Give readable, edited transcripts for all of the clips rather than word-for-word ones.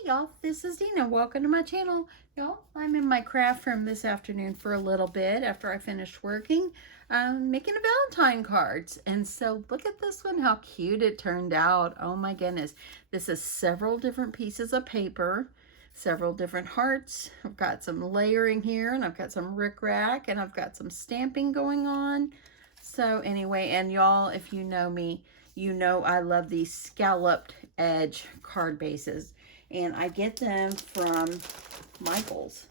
Hey y'all, this is Dina. Welcome to my channel. Y'all, I'm in my craft room this afternoon for a little bit after I finished working, making a Valentine cards. And so look at this one, how cute it turned out. Oh my goodness. This is several different pieces of paper, several different hearts. I've got some layering here, and I've got some rickrack, and I've got some stamping going on. So anyway, and y'all, if you know me, you know I love these scalloped edge card bases. And I get them from Michael's.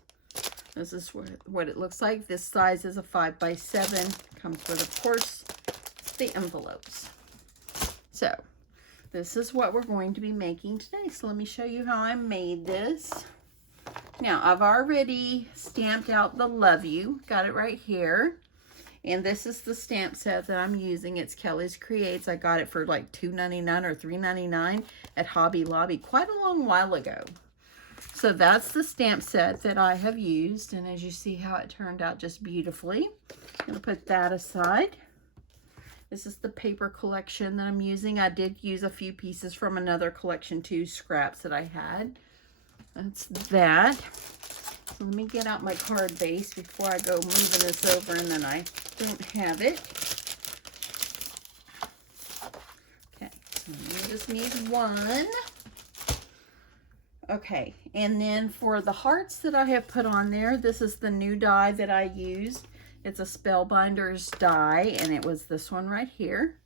This is what it looks like. This size is a 5x7. Comes with, of course, the envelopes. So this is what we're going to be making today. So let me show you how I made this. Now, I've already stamped out the Love You. Got it right here. And this is the stamp set that I'm using. It's Kelly's Creates. I got it for like $2.99 or $3.99 at Hobby Lobby quite a long while ago. So that's the stamp set that I have used. And as you see how it turned out just beautifully. I'm going to put that aside. This is the paper collection that I'm using. I did use a few pieces from another collection too, scraps that I had. That's that. So let me get out my card base before I go moving this over and then I don't have it. Okay, so you just need one. Okay, and then for the hearts that I have put on there, this is the new die that I used. It's a Spellbinders die, and it was this one right here.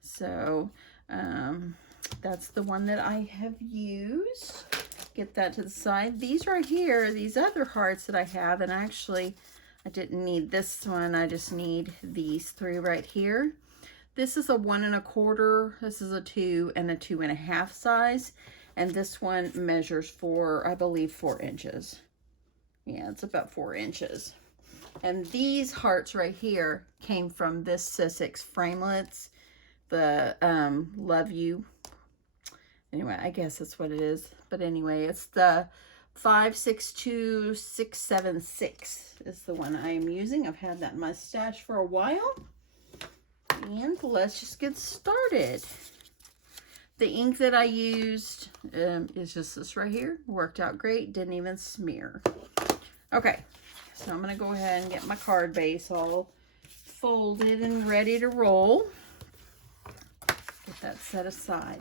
So that's the one that I have used. Get that to the side. These right here, these other hearts that I have, and actually I didn't need this one, I just need these three right here. This is a 1 1/4, this is a 2 and a 2 1/2 size, and this one measures for, I believe, 4 inches. Yeah, it's about 4 inches. And these hearts right here came from this Sussex Framelits, the Love You. Anyway, I guess that's what it is. But anyway, it's the 562676 is the one I am using. I've had that in my stash for a while. And let's just get started. The ink that I used is just this right here. Worked out great. Didn't even smear. Okay, so I'm going to go ahead and get my card base all folded and ready to roll. Get that set aside.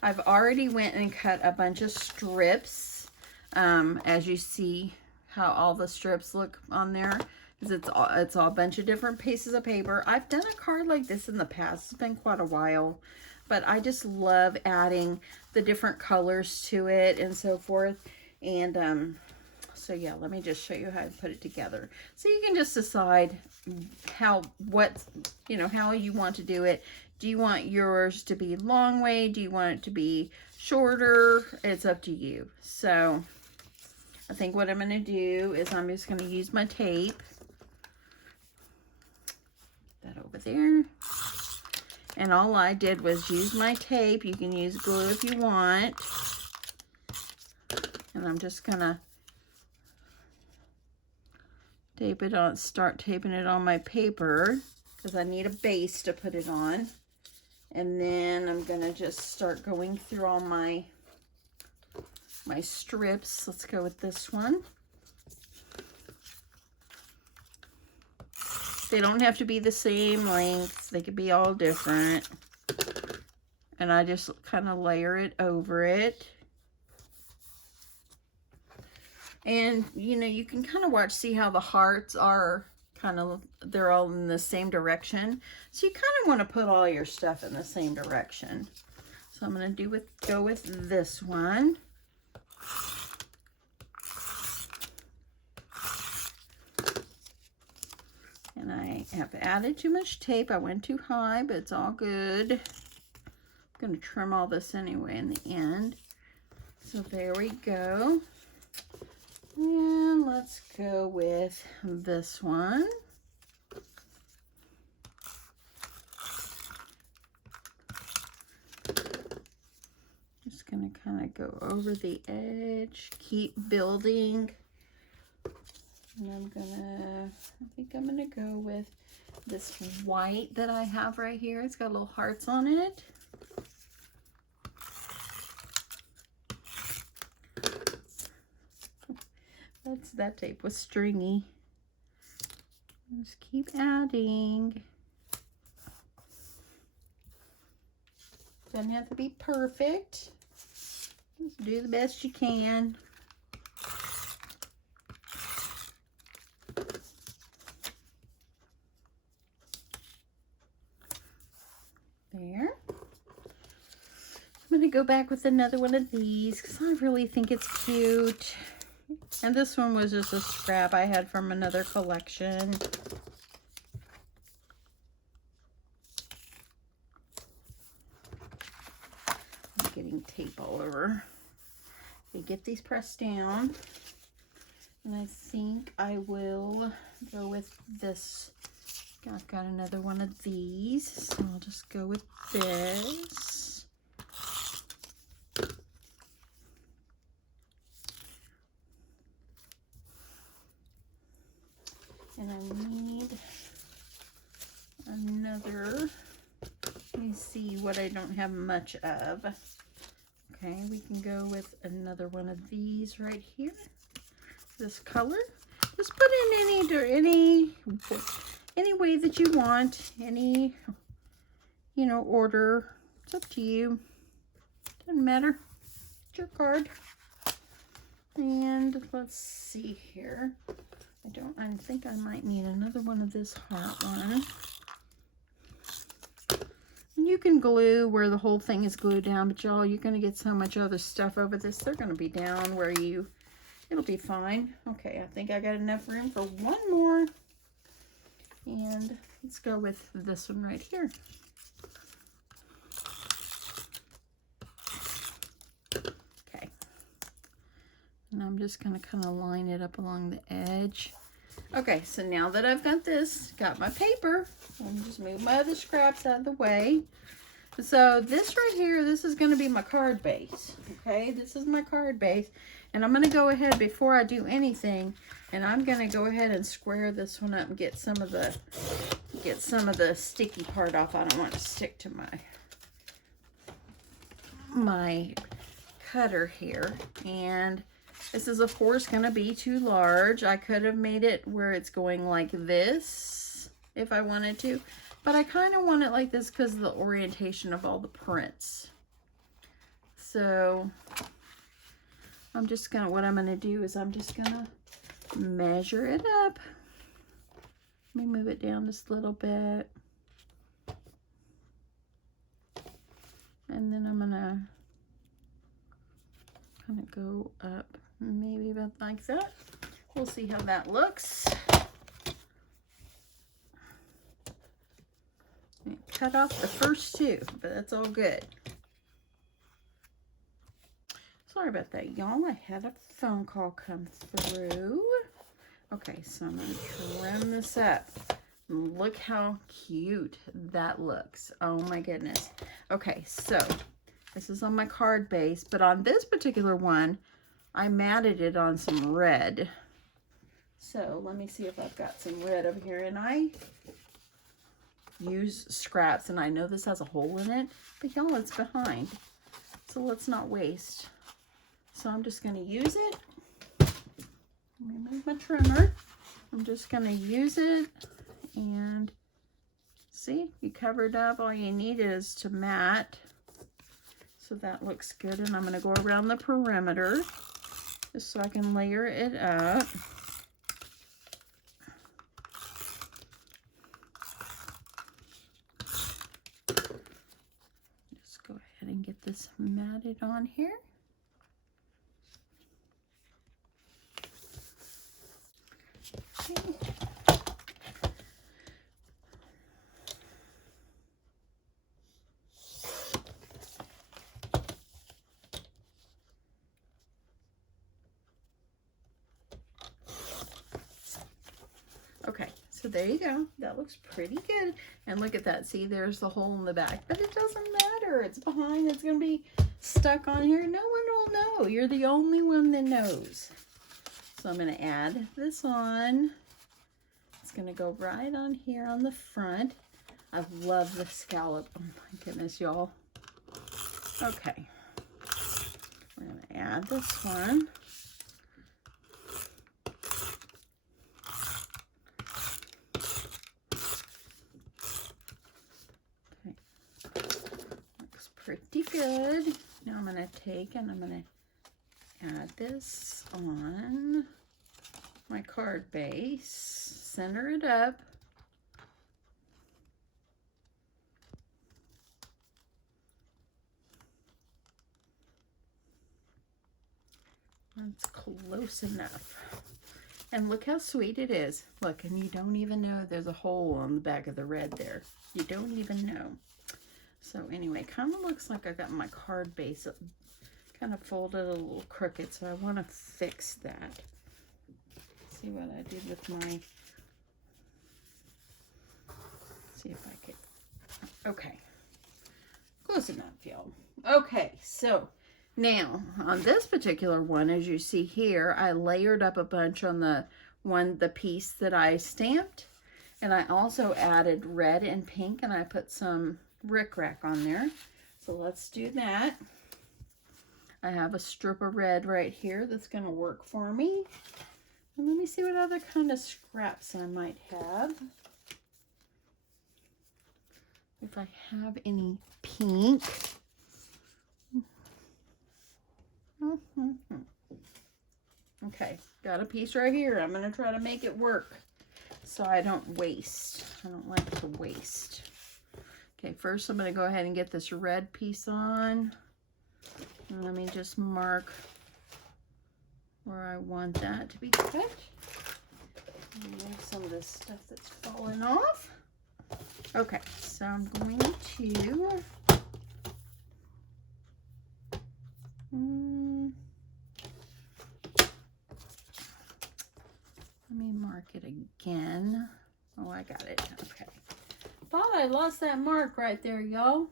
I've already went and cut a bunch of strips, as you see how all the strips look on there. It's all a bunch of different pieces of paper. I've done a card like this in the past. It's been quite a while, but I just love adding the different colors to it and so forth. And so yeah, let me just show you how I put it together. So you can just decide how you want to do it. Do you want yours to be long way? Do you want it to be shorter? It's up to you. So I think what I'm going to do is I'm just going to use my tape. Put that over there. And all I did was use my tape. You can use glue if you want. And I'm just going to tape it on, start taping it on my paper because I need a base to put it on. And then I'm going to just start going through all my strips. Let's go with this one. They don't have to be the same length. They could be all different. And I just kind of layer it over it. And, you know, you can kind of see how the hearts are they're all in the same direction. So you kind of want to put all your stuff in the same direction. So I'm going to go with this one. And I have added too much tape. I went too high, but it's all good. I'm going to trim all this anyway in the end. So there we go. And let's go with this one. Just going to kind of go over the edge, keep building. And I think I'm going to go with this white that I have right here. It's got little hearts on it. that tape was stringy. Just keep adding. Doesn't have to be perfect. Just do the best you can. There. I'm going to go back with another one of these because I really think it's cute. And this one was just a scrap I had from another collection. I'm getting tape all over. Okay, get these pressed down. And I think I will go with this. I've got another one of these, so I'll just go with this. And I need another, let me see what I don't have much of. Okay, we can go with another one of these right here. This color. Just put in any way that you want, any, you know, order. It's up to you. Doesn't matter. It's your card. And let's see here. I think I might need another one of this heart one. And you can glue where the whole thing is glued down, but y'all, you're going to get so much other stuff over this. They're going to be down where it'll be fine. Okay, I think I got enough room for one more. And let's go with this one right here. Okay. And I'm just going to kind of line it up along the edge. Okay, so now that I've got this, got my paper, I'm just move my other scraps out of the way. So this right here, this is going to be my card base. Okay, this is my card base. And I'm going to go ahead before I do anything, and I'm going to go ahead and square this one up and get some of the sticky part off. I don't want it to stick to my cutter here. And this is of course going to be too large. I could have made it where it's going like this if I wanted to, but I kind of want it like this because of the orientation of all the prints. So what I'm gonna do is I'm just gonna measure it up. Let me move it down just a little bit. And then I'm gonna kind of go up maybe about like that. We'll see how that looks. Cut off the first two, but that's all good. Sorry about that, y'all. I had a phone call come through. Okay, so I'm going to trim this up. Look how cute that looks. Oh my goodness. Okay, so this is on my card base, but on this particular one, I matted it on some red. So let me see if I've got some red over here. And I use scraps, and I know this has a hole in it, but y'all, it's behind. So let's not waste. So I'm just going to use it. Remove my trimmer. I'm just going to use it, and see, you covered up. All you need is to mat. So that looks good, and I'm going to go around the perimeter just so I can layer it up. Just go ahead and get this matted on here. Okay, so there you go. That looks pretty good. And look at that. See, there's the hole in the back. But it doesn't matter. It's behind. It's going to be stuck on here. No one will know. You're the only one that knows. So I'm going to add this on. It's going to go right on here on the front. I love the scallop. Oh my goodness, y'all. Okay. We're going to add this one. pretty good. Now I'm going to take and I'm going to add this on my card base, center it up. That's close enough. And look how sweet it is. Look, and you don't even know there's a hole on the back of the red there. You don't even know. So anyway, kind of looks like I got my card base kind of folded a little crooked, so I want to fix that. See what I did with my, see if I could, okay. Close enough, y'all. Okay, so now on this particular one, as you see here, I layered up a bunch on the piece that I stamped, and I also added red and pink, and I put some rickrack on there. So let's do that. I have a strip of red right here that's going to work for me. And let me see what other kind of scraps I might have. If I have any pink. Okay, got a piece right here. I'm going to try to make it work so I don't waste. I don't like to waste. Okay, first I'm going to go ahead and get this red piece on. And let me just mark where I want that to be cut. Remove some of this stuff that's fallen off. Okay, so I'm going to let me mark it again. Oh, I got it. Okay. Thought I lost that mark right there, y'all.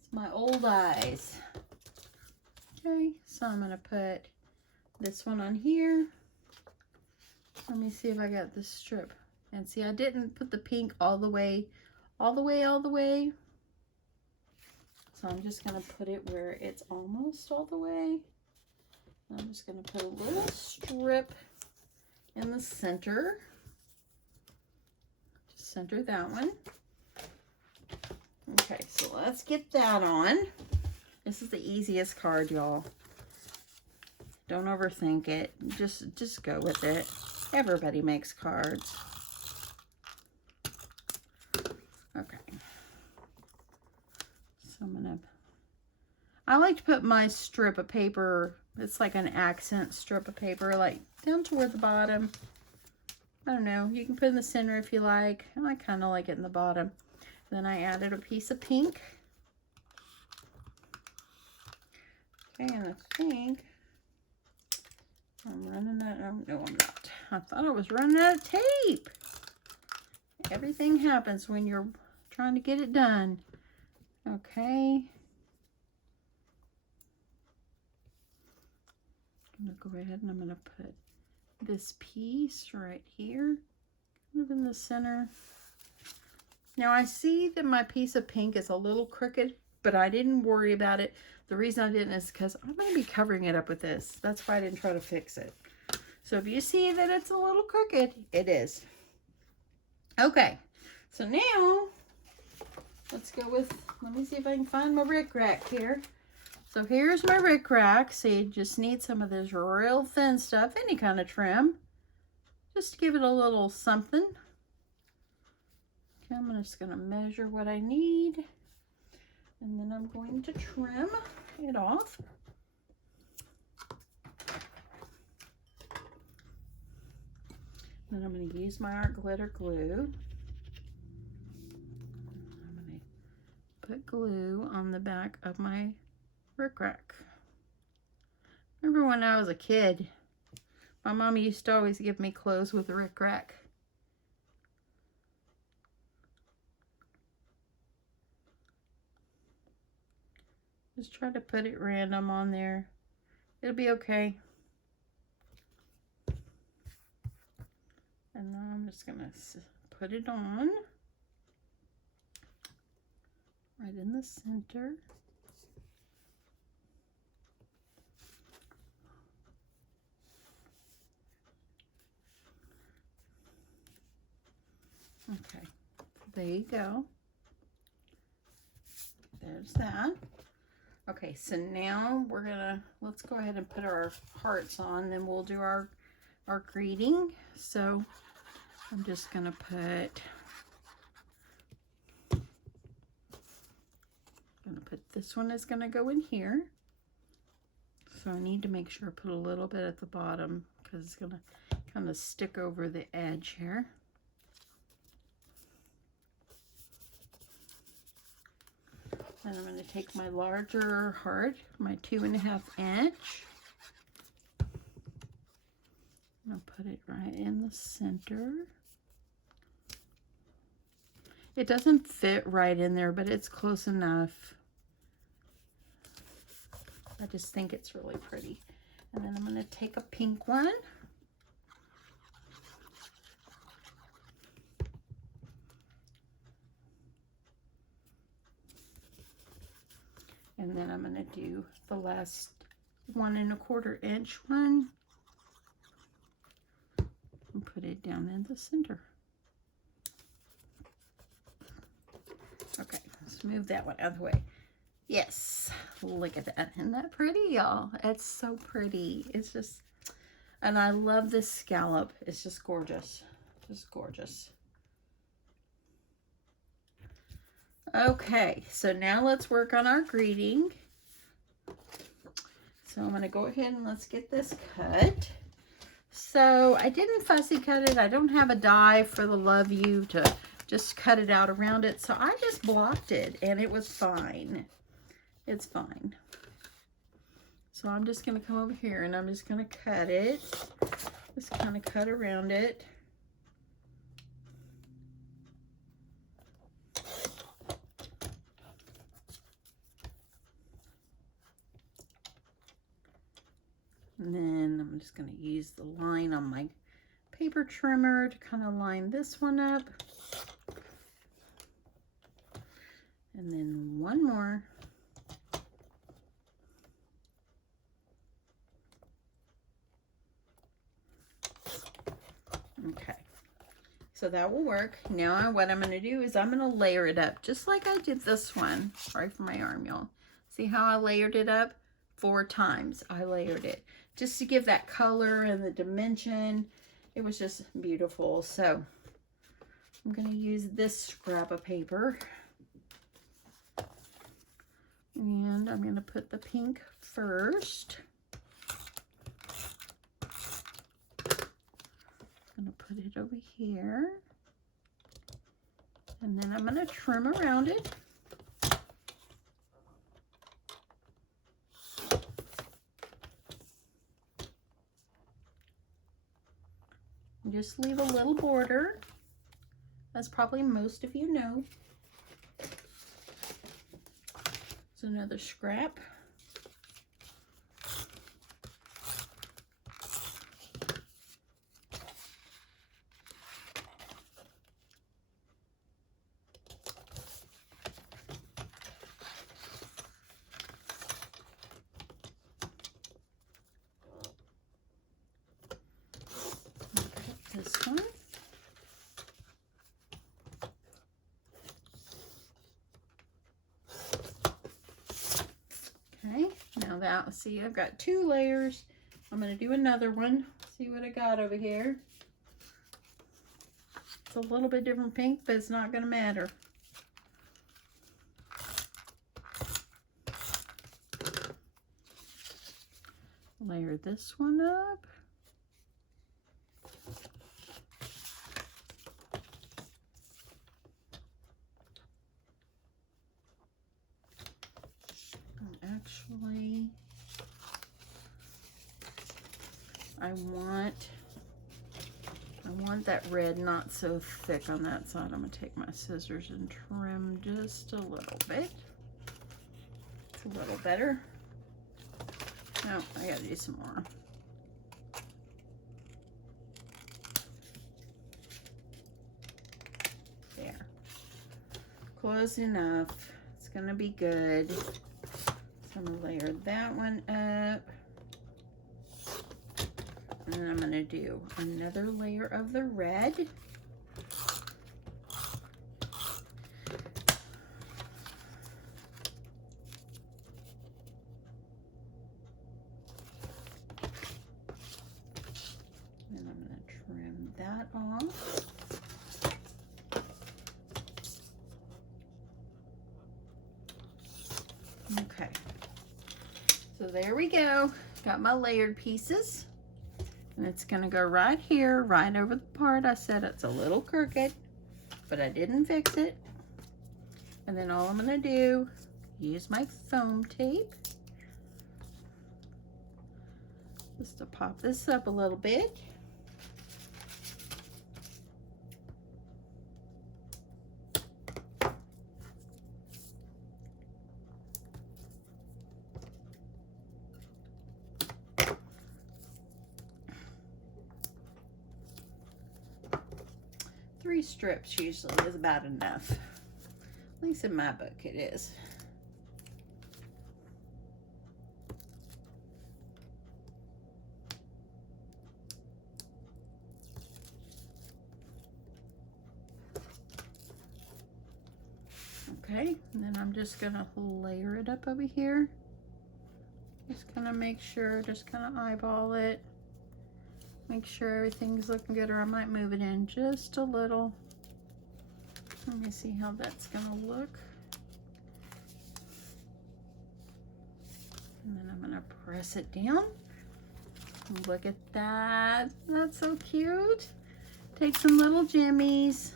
It's my old eyes. Okay, so I'm going to put this one on here. Let me see if I got this strip. And see, I didn't put the pink all the way. So I'm just going to put it where it's almost all the way. I'm just going to put a little strip in the center. Just center that one. Okay, so let's get that on. This is the easiest card, y'all. Don't overthink it. Just go with it. Everybody makes cards. Okay. So I like to put my strip of paper, it's like an accent strip of paper, like down toward the bottom. I don't know, you can put it in the center if you like. I kind of like it in the bottom. Then I added a piece of pink. Okay, and I think I'm running out. Oh, no, I'm not. I thought I was running out of tape. Everything happens when you're trying to get it done. Okay. I'm going to go ahead and I'm going to put this piece right here, kind of in the center. Now I see that my piece of pink is a little crooked, but I didn't worry about it. The reason I didn't is because I'm going to be covering it up with this. That's why I didn't try to fix it. So if you see that it's a little crooked, it is. Okay, so now let's go with, let me see if I can find my rickrack here. So here's my rickrack. See, just need some of this real thin stuff, any kind of trim, just to give it a little something. Okay, I'm just going to measure what I need, and then I'm going to trim it off. Then I'm going to use my art glitter glue. I'm going to put glue on the back of my rickrack. Remember when I was a kid, my mom used to always give me clothes with a rickrack. Just try to put it random on there. It'll be okay. And now I'm just going to put it on right in the center. Okay, there you go. there's that. Okay, so now let's go ahead and put our hearts on, then we'll do our greeting. So I'm just gonna put this one is gonna go in here. So I need to make sure I put a little bit at the bottom because it's gonna kind of stick over the edge here. And I'm going to take my larger heart, my 2.5 inch. I'll put it right in the center. It doesn't fit right in there, but it's close enough. I just think it's really pretty. And then I'm going to take a pink one. And then I'm going to do the last 1.25 inch one and put it down in the center. Okay, let's move that one out of the way. Yes, look at that. Isn't that pretty, y'all? It's so pretty. It's just, and I love this scallop. It's just gorgeous. Just gorgeous. Okay, so now let's work on our greeting. So I'm going to go ahead and let's get this cut. So I didn't fussy cut it. I don't have a die for the Love You to just cut it out around it. So I just blocked it and it was fine. It's fine. So I'm just going to come over here and I'm just going to cut it. Just kind of cut around it. And then I'm just going to use the line on my paper trimmer to kind of line this one up. And then one more. Okay, so that will work. Now what I'm going to do is I'm going to layer it up just like I did this one. Sorry for my arm, y'all. See how I layered it up? 4 times I layered it just to give that color and the dimension. It was just beautiful. So I'm going to use this scrap of paper and I'm going to put the pink first. I'm going to put it over here and then I'm going to trim around it. Just leave a little border, as probably most of you know. It's another scrap. This one. Okay, now that, see, I've got 2 layers. I'm going to do another one. See what I got over here. It's a little bit different pink, but it's not going to matter. Layer this one up. Actually, I want that red not so thick on that side. I'm going to take my scissors and trim just a little bit. It's a little better. No, I got to do some more. There. Close enough. It's going to be good. So I'm going to layer that one up. And then I'm going to do another layer of the red. Okay, so there we go. Got my layered pieces, and it's gonna go right here, right over the part I said it's a little crooked, but I didn't fix it. And then all I'm gonna do, use my foam tape just to pop this up a little bit. Three strips usually is about enough. At least in my book it is. Okay, and then I'm just gonna layer it up over here. Just kind of make sure, just kind of eyeball it. Make sure everything's looking good, or I might move it in just a little. Let me see how that's gonna look. And then I'm gonna press it down. Look at that, that's so cute. Take some little jimmies.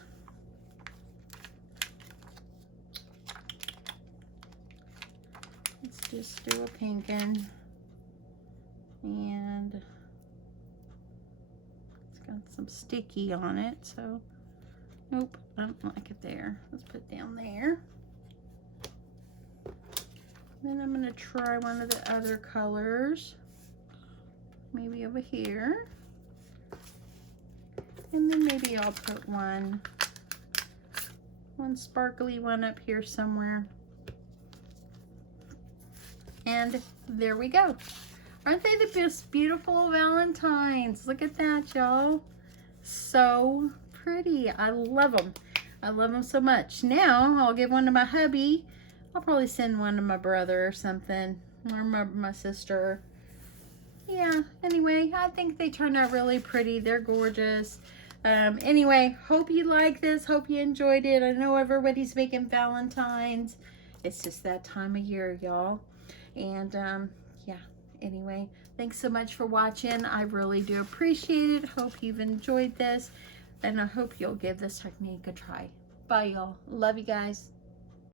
Let's just do a pinkin. And it's got some sticky on it, so nope, I don't like it there. Let's put it down there. Then I'm gonna try one of the other colors, maybe over here. And then maybe I'll put one sparkly one up here somewhere. And there we go. Aren't they the most beautiful Valentines? Look at that, y'all. So pretty. I love them. I love them so much. Now I'll give one to my hubby. I'll probably send one to my brother or something, or my sister. Yeah, anyway, I think they turned out really pretty. They're gorgeous. Anyway, hope you like this. Hope you enjoyed it. I know everybody's making Valentines. It's just that time of year, y'all. And yeah, anyway, thanks so much for watching. I really do appreciate it. Hope you've enjoyed this, and I hope you'll give this technique a try. Bye, y'all. Love you guys.